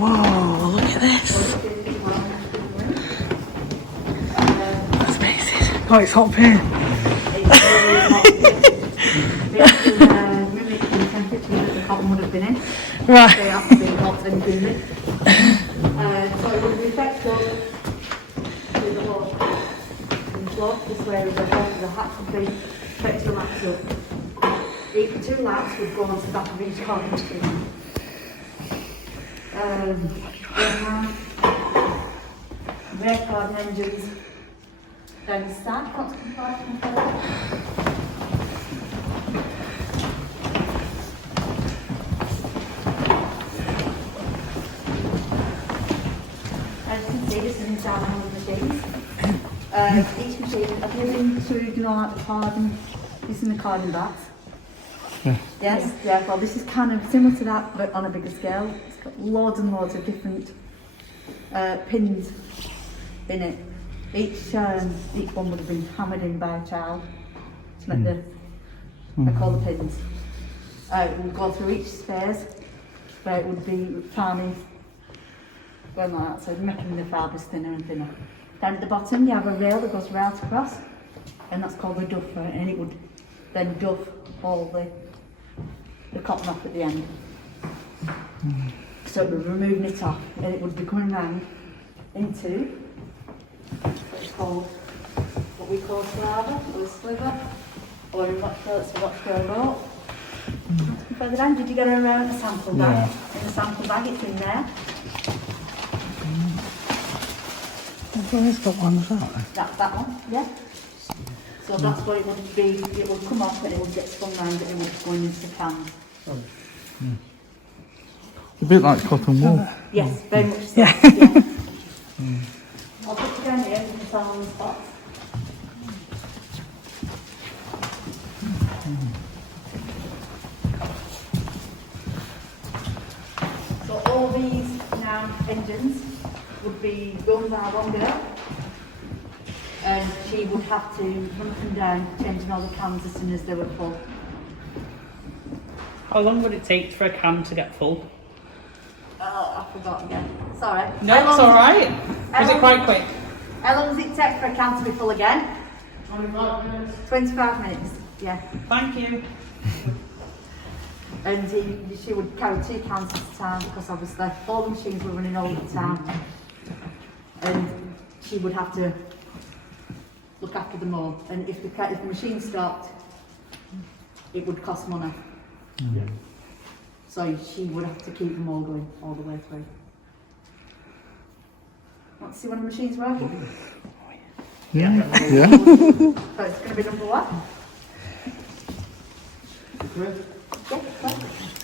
Whoa, look at this. That's amazing. Oh, it's hot here. Mimicking the temperature that the cotton would have been in. Right. So it has to be hot and humid. So it would be effective with the whole floor. This way with the hat would be Textile laps up. Each 2 laps would go onto the back of each cotton machine. Red cotton engines down the stack, constant control. As you can see, this is inside one of the machines. Each machine, I've been to, you know, like the carding, this is the carding bats. Yeah. Yes, yeah, well this is kind of similar to that, but on a bigger scale. It's got loads and loads of different pins in it. Each one would have been hammered in by a child to make the, I call the pins. It would go through each space, where it would be farming, going like that, so making the fibres thinner and thinner. Down at the bottom you have a rail that goes right across, and that's called the duffer, and it would then duff all the cotton off at the end. So it would be removing it off, and it would be coming round into what's called, what we call slava, or a sliver, or in Rockville it's a Rockville rope. Further down, did you get a sample bag? In the sample bag it's in there. Where's got one as well? That's that one, yeah. So that's what it would be, it would come off and it would get spun round and it would go into the can. A bit like cotton wool. Yes, very much so. Yeah. I'll put you down here and you can tell on the spot. So all these now engines would be run by one girl, and she would have to run up and down changing all the cans as soon as they were full. How long would it take for a can to get full? Oh, I forgot again. Sorry. No, it's alright. Was it quite quick? How long does it take for a can to be full again? 25 minutes. 25 minutes, yeah. Thank you. And she would carry 2 cans at a time because obviously all the machines were running all the time. And she would have to look after them all. And if the machine stopped, it would cost money. Yeah. So she would have to keep them all going all the way through. Want to see when the machine's working? Yeah. Yeah. So it's going to be number 1. Great. Yeah, perfect.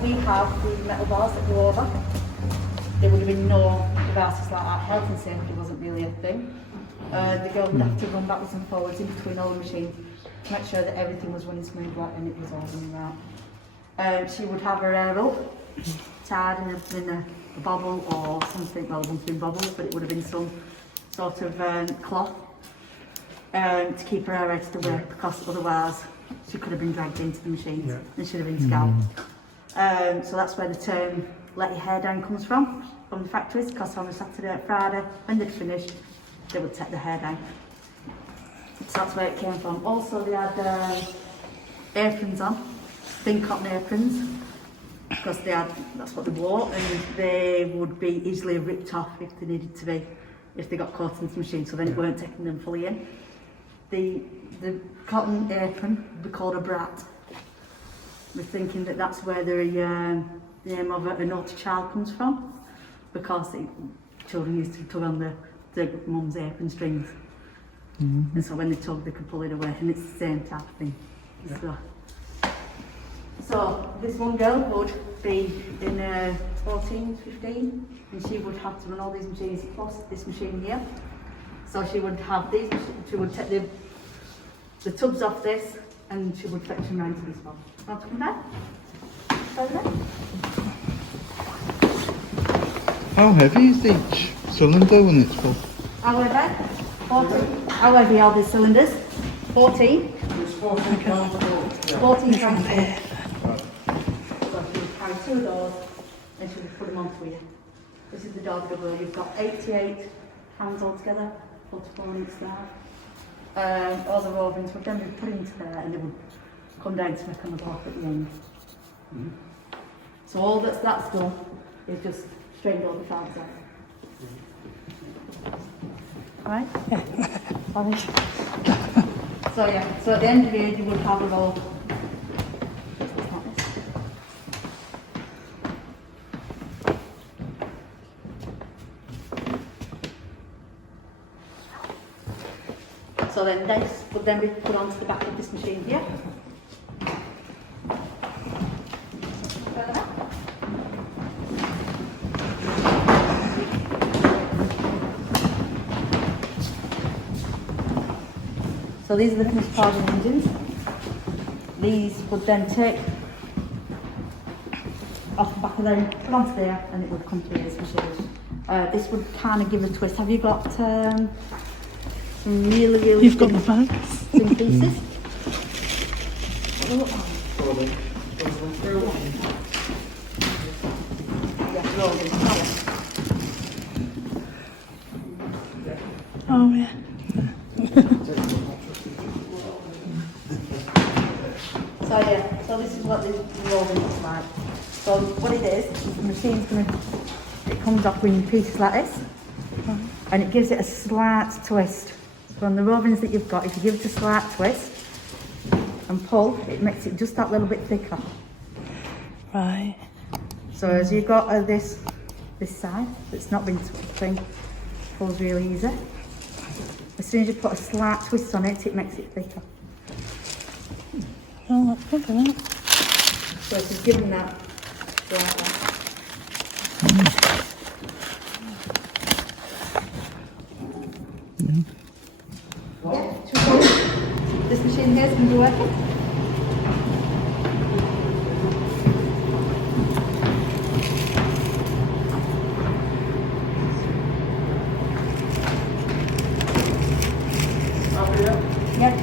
We have the metal bars that go over. There would have been no devices like that. Health and safety wasn't really a thing. The girl would have to run backwards and forwards in between all the machines to make sure that everything was running smoothly and it was all running right. She would have her hair up, tied in a bobble or something. Well, it wouldn't have been bobbles, but it would have been some sort of cloth to keep her hair out of the way, because otherwise she could have been dragged into the machines and should have been scalped. So that's where the term "let your hair down" comes from the factories, because on a Saturday or Friday, when they'd finished, they would take the hair down. So that's where it came from. Also, they had aprons on, thin cotton aprons, because that's what they wore, and they would be easily ripped off if they needed to be, if they got caught in the machine, so then it weren't taking them fully in. The cotton apron would be called a brat. We're thinking that that's where the name of a naughty child comes from, because children used to tug on the mum's apron strings. And so when they tug, they could pull it away, and it's the same type of thing. So this one girl would be in 14, 15, and she would have to run all these machines plus this machine here. So she would have these, she would take the tubs off this, and she would fetch them round to this one. Want to come back? Over there? How heavy is each cylinder when it's full? However, 14, how heavy are these cylinders? 14. It's 14 pounds full. 14 pounds full. So she would carry 2 of those, and she would put them onto here. This is the dog double. You've got 88 hands altogether, 44 on each side. All the rovings would then be put into there, and they would come down to make on the block at the end. So all that's done is just strained all the fans out. Right? Funny. So yeah, so at the end of it you would have a roll. So then this would then be put onto the back of this machine here. So these are the finished powder engines. These would then take off the back of them, put onto there, and it would come through this machine. This would kind of give a twist. Have you got some really You've got the bags. thin pieces? Yeah, roll them. Oh yeah. So yeah, so this is what the rolling looks like. So what it is the machine's it comes off in pieces like this, and it gives it a slight twist. So on the rovings that you've got, if you give it a slight twist and pull, it makes it just that little bit thicker. Right. So as you've got this side that's not been thing, pulls really easy. As soon as you put a slight twist on it, it makes it thicker. Oh, that's good, isn't it? So if you've given that like that. Yeah, this machine here is going to be working. Yep.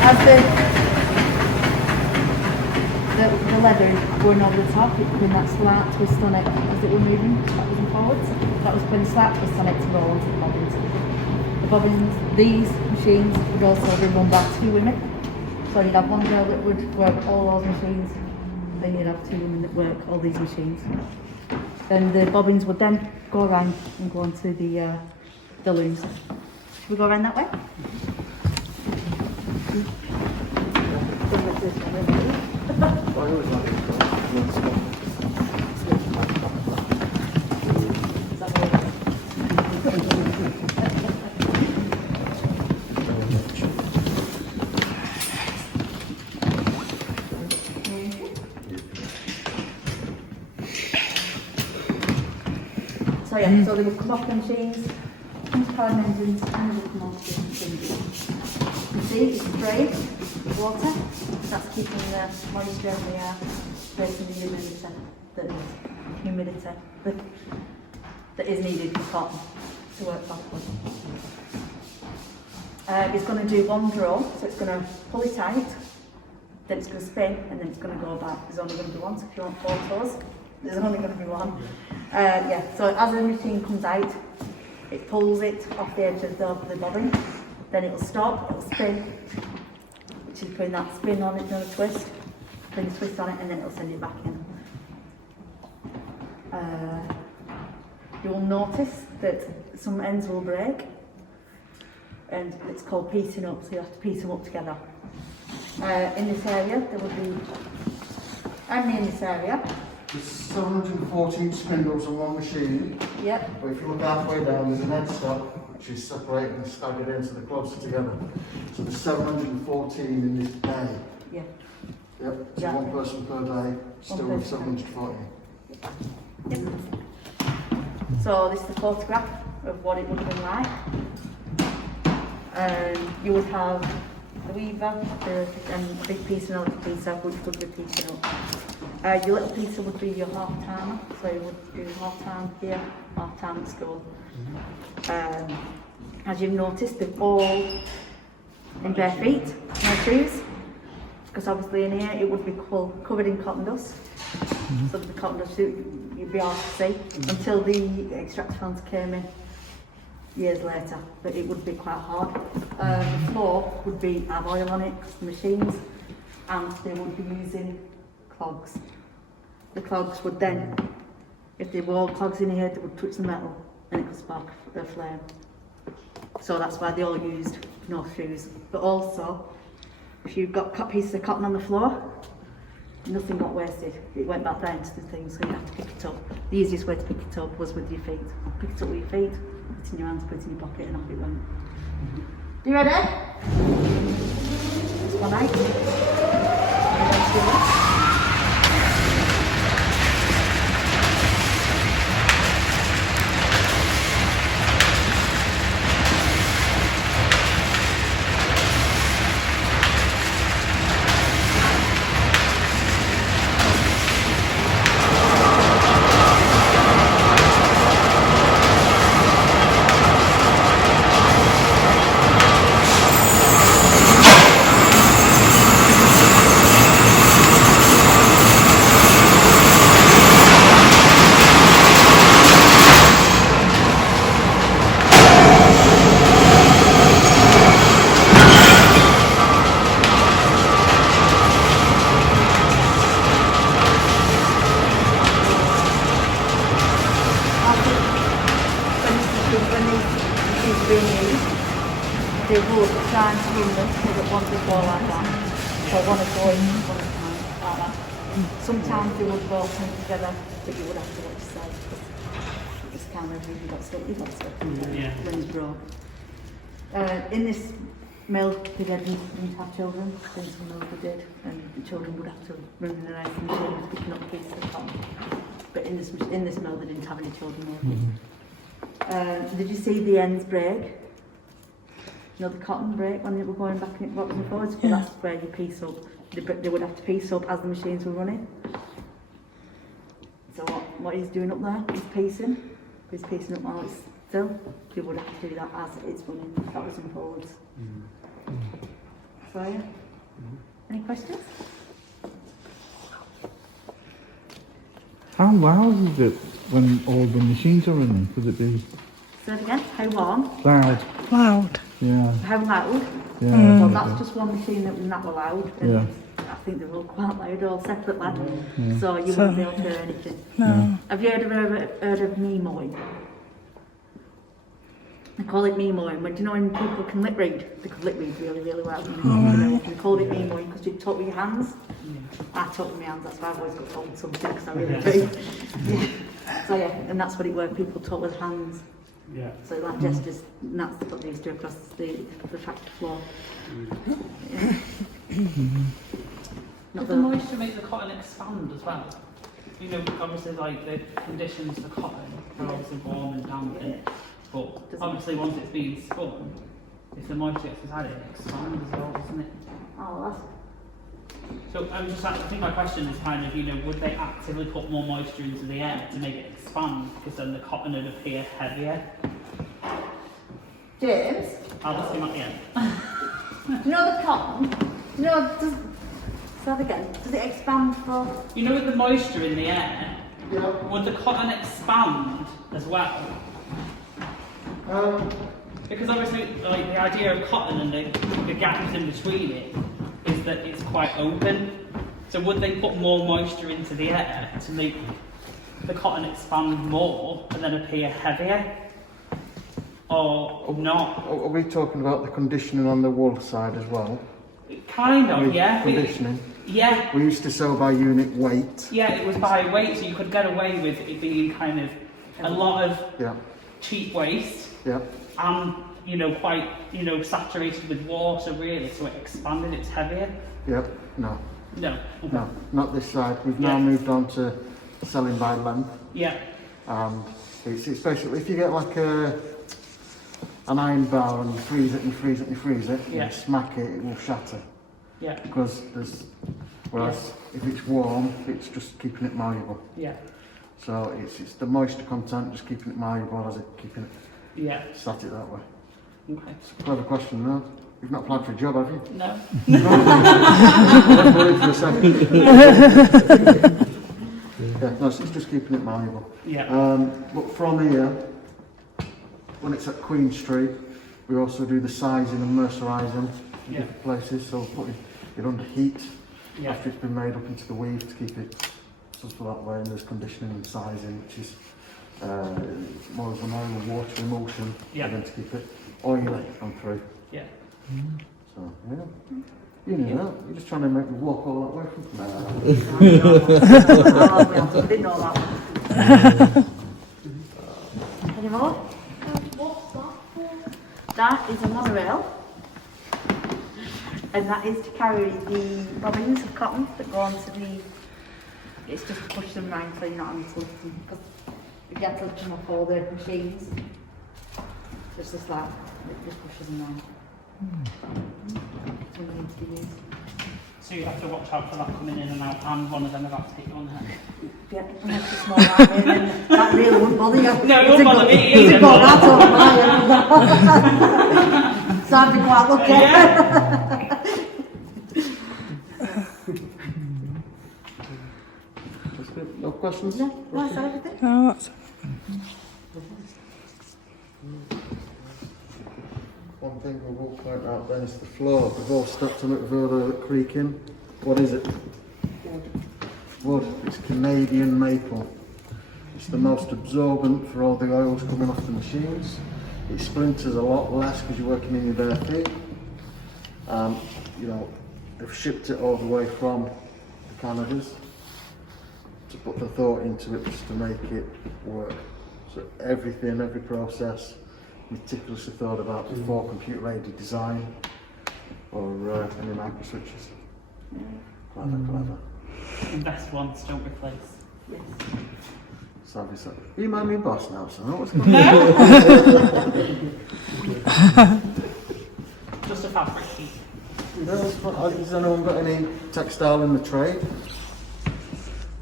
As the leather is going over the top, it's putting that slight twist on it as it were moving backwards and forwards. That was putting a slight twist on it to roll onto the bobbins. The bobbins, these machines would also be run by 2 women. So you'd have one girl that would work all those machines, then you'd have 2 women that work all these machines. Then the bobbins would then go around and go onto the looms. Should we go around that way? So yeah, so they would come off the machines, come to power engines, and they would come onto the machines. You see, it's sprayed with water. That's keeping the moisture in the air, placing the humidity that is needed for cotton to work properly. It's going to do one draw, so it's going to pull it out, then it's going to spin, and then it's going to go back. There's only going to be one, so if you want photos, there's only going to be one. Yeah, so as the machine comes out, it pulls it off the edge of the bobbin, then it'll stop, it'll spin, which is putting that spin on it, another twist, then a twist on it, and then it'll send it back in. You will notice that some ends will break, and it's called piecing up, so you have to piece them up together. In this area, there would be, only in this area. There's 714 spindles on one machine, Yep, but if you look halfway down, there's an headstock which is separated and staggered in so they're closer together. So there's 714 in this bay. yeah. Yep, so Yeah. one person per day, still with 714. Yep. So this is the photograph of what it would have been like. You would have the weaver, and a big piece and a little piece which would be piecing up. Your little piece would be your half time, so you would do half time here, half time at school. As you've noticed, they're all in bare feet, no shoes, because obviously in here it would be covered in cotton dust. So the cotton dust you'd be able to see until the extractor fans came in years later, but it would be quite hard. The floor would have oil on it, the machines, and they would be using clogs. The clogs would then, if there were all clogs in here, they would touch the metal and it could spark a flame. So that's why they all used no shoes. But also, if you've got pieces of cotton on the floor, nothing got wasted. It went back down to the thing, so you have to pick it up. The easiest way to pick it up was with your feet. Pick it up with your feet, put it in your hands, put it in your pocket, and off it went. You ready? One night. They would try and swim them so that one would go like that. So one would go in, one would come out like that. Sometimes they would both come together, but you would have to watch the side because it's kind of you got stuck when it's broke. In this mill, they didn't have children. In some mills they did, and the children would have to run in and out and the children was picking up pieces of cotton. But in this mill, they didn't have any children working. Did you see the ends break? You know, the cotton break when they were going back and forwards? But that's where you piece up. They would have to piece up as the machines were running. So what he's doing up there, he's piecing. He's piecing up while it's still. He would have to do that as it's running, backwards and forwards. So yeah. Any questions? How loud is it when all the machines are running? Could it be Say it again. How long? loud? Loud. Yeah. How loud? Yeah. Well, that's just one machine that was not loud. And Yeah. I think they're all quite loud, all separately. Yeah. So you wouldn't be able to hear anything. No. Have you heard of me mowing? They call it me mowing. But do you know when people can lip read? They could lip read really, really well. They called it me mowing because you talk with your hands. I talk with my hands, that's why I've always got told something because I really do. Yeah. So yeah, and that's what it was. People talk with hands. Yeah. So like gestures, and that's what they used to do across the tractor floor. Yeah. Does the moisture make the cotton expand as well? You know, obviously like the conditions for cotton are obviously warm and damp, but obviously once it's been spun, if the moisture gets inside it expands as well, doesn't it? Oh, that's... So I think my question is kind of, you know, would they actively put more moisture into the air to make it expand because then the cotton would appear heavier? James, I'll just him at the end. do you know the cotton? Do you know, say that again, does it expand for... You know, with the moisture in the air, Yeah. would the cotton expand as well? Because obviously, like the idea of cotton and the gaps in between it is that it's quite open. So would they put more moisture into the air to make the cotton expand more and then appear heavier? or not. Are we talking about the conditioning on the wool side as well? Kind of, yeah. Conditioning? Yeah. We used to sell by unit weight. Yeah, it was by weight, so you could get away with it being kind of a lot of Yeah. cheap waste. Yeah. And, you know, quite, you know, saturated with water really, so it expanded, it's heavier. Yeah. No. No. Okay. No. Not this side. We've now moved on to selling by length. Yeah. And it's basically, if you get like an iron bar and you freeze it and you freeze it and you freeze it, and Yeah. you smack it, it will shatter. Yeah. Because whereas if it's warm, it's just keeping it malleable. Yeah. So it's the moisture content, just keeping it malleable as it keeping it Yeah. static that way. Okay. It's a clever question, no? You've not applied for a job, have you? No. Let's worry for a second. Yeah, no, so it's just keeping it malleable. Yeah. But from here, when it's at Queen Street, we also do the sizing and mercerising in Yeah. different places. So putting it under heat Yeah. after it's been made up into the weave to keep it sort of that way. And there's conditioning and sizing, which is more of an oil and water emulsion, Yeah. and then to keep it oily on through. Yeah. So yeah, you knew that. You're just trying to make me walk all that way from. Nah. I didn't know that one. Any more? What's that for? That is a monorail. And that is to carry the bobbins of cotton that go onto the... It's just to push them round so you're not having to lift them. Because you get to lift them off all the machines. It's just like, it just pushes them round. It's really need to be used. So you have to watch out for that coming in and out, and one of them about to hit you on the head. Yeah, and it's a small arm, and then that really wouldn't bother you. No, it wouldn't bother me It's either, a good, that's all mine. So I'd be quite lucky. That's good. No questions? No, that's everything. No, that's One thing we will point out then is the floor. We've all stepped on it with all the creaking. What is it? Wood. It's Canadian maple. It's the most absorbent for all the oils coming off the machines. It splinters a lot less because you're working in your bare feet. You know, they've shipped it all the way from the Canadas to put the thought into it just to make it work. So everything, every process, meticulously thought about before computer-aided design or any micro switches. Clever, clever. Invest once, don't replace. Yes. Savvy, savvy. You mind me boss now, son? What's going on? Just a fabric sheet. Has anyone got any textile in the trade?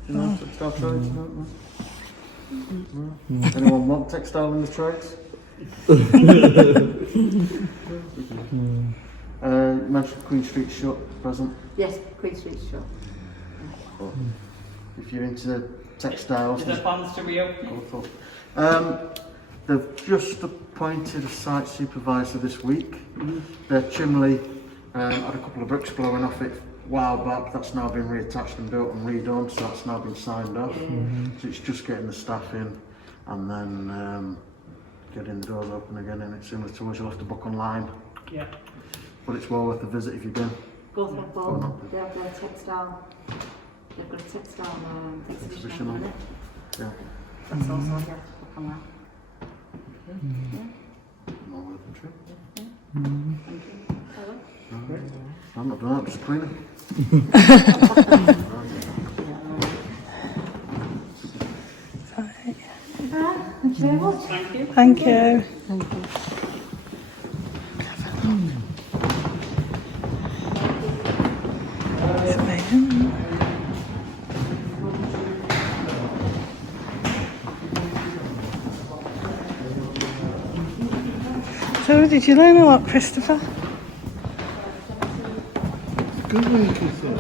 You know, textile trades? No? Anyone want textile in the trades? You mentioned Queen Street shut present. Yes, Queen Street's shut. But if you're into textiles, Is there plans to reopen it? they've just appointed a site supervisor this week. Their chimney had a couple of bricks blowing off it a while back. That's now been reattached and built and redone, so that's now been signed off. So it's just getting the staff in and then getting the doors open again. And it's similar to us, you'll have to book online, Yeah. but it's well worth a visit if you've been. Go to Blackpool, they have their textile. They've got a textile exhibition on it. Yeah. That's also, you have to book online. More worth a trip. Thank you. Hello? I'm not doing that, just cleaning. Thank you very much. Thank you. Thank you. Thank you. It's amazing. So, did you learn a lot, Christopher? Good week, is it?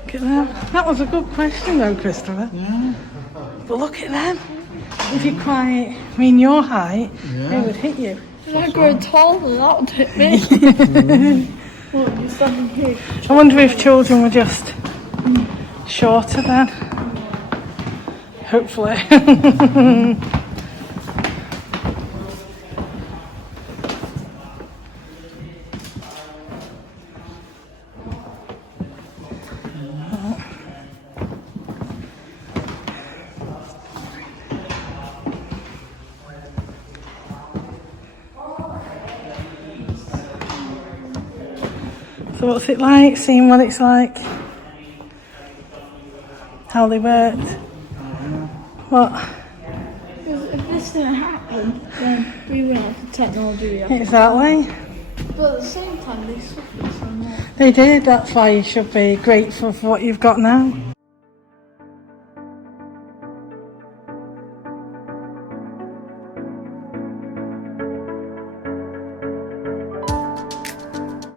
Look at them. That was a good question, though, Christopher. Yeah. But look at them. If you're quite, I mean, your height, they would hit you. If I grow taller, that would hit me. Look, you're standing here. I wonder if children were just shorter then. Hopefully. So what's it like? Seeing what it's like? How they worked? What? Because if this didn't happen, then we wouldn't have the technology we have. Exactly. But at the same time, they suffered so much. They did. That's why you should be grateful for what you've got now.